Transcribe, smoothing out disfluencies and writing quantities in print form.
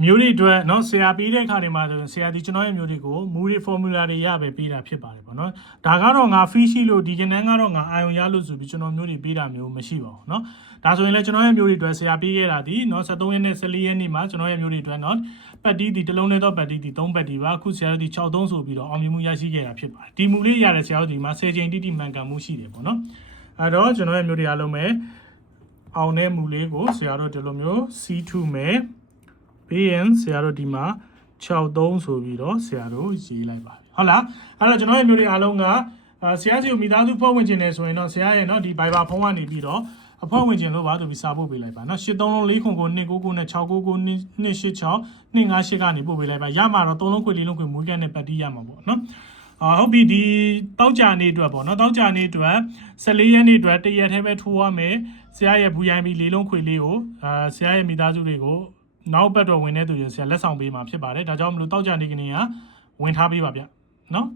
မျိုးတွေအတွက်เนาะဆရာပေးတဲ့ခါတွေမှာဆိုရင်ဆရာဒီကျွန်တော်ရဲ့မျိုးတွေကိုမူတွေ formula တွေရပဲပေးတာဖြစ်ပါတယ်ပေါ့เนาะဒါကတော့ငါ free ရှိလို့ဒီကနန်းကတော့ငါအာရုံရလို့ဆိုပြီးကျွန်တော်မျိုးတွေပေးတာမျိုးမရှိပါဘူးเนาะဒါဆိုရင်လည်းကျွန်တော်ရဲ့မျိုးတွေအတွက်ဆရာပေးခဲ့တာဒီเนาะ73ရက်နဲ့14ရက်နေ့မှာကျွန်တော်ရဲ့မျိုးတွေအတွက်เนาะပတ်တီးဒီတစ်လုံးနဲ့တော့ပတ်တီးဒီ3ပတ်တီးပါအခုဆရာတို့ဒီ63ဆိုပြီးတော့အောင်မြင်မှုရရှိခဲ့တာဖြစ်ပါတယ်ဒီမူလေးရတဲ့ဆရာတို့ဒီမှာ10ချိန်တိတိမှန်ကန်မှုရှိတယ်ပေါ့เนาะအဲ့တော့ကျွန်တော်ရဲ့မျိုးတွေအားလုံးပဲအောင်တဲ့မူလေးကိုဆရာတို့ဒီလိုမျိုး C2 မယ်ပြီးရင်ဆရာတို့ဒီမှာ63ဆိုပြီးတော့ဆရာတို့ရေးလိုက်ပါပြီဟုတ်လားအဲ့တော့ကျွန်တော်ရဲ့မျိုးတွေအားလုံးကဆရာကြီးကိုမိသားစုဖွဲ့ဝင်ခြင်းနေဆိုရင်တော့ဆရာရဲ့เนาะဒီ Viber ဖုန်းကနေပြီးတော့အဖွဲ့ဝင်ခြင်းလို့ပါဆိုပြီးစာပို့ပေးလိုက်ပါเนาะ83499299နဲ့699 286 258ကနေပို့ပေးလိုက်ပါရမှာတော့3လုံးခွေ4လုံးခွေမွေးကန်းနဲ့ပတ်တီးရမှာပေါ့เนาะဟုတ်ပြီဒီတောက်ကြနေအတွက်ပေါ့เนาะတောက်ကြနေအတွက်14ရက်နေ့အတွက်တရက်ထဲပဲထိုးရမယ်ဆရာရဲ့ VIP 4လုံးခွေလေးကိုဆရာရဲ့မိသားစုတွေကိုနောက်ပတ်တော့ဝင်တဲ့သူတွေဆရာလက်ဆောင်ပေးမှာဖြစ်ပါတယ်ဒါကြောင့်မလို့တောက်ကြနေကနေကဝင်ထားပေးပါဗျเนาะ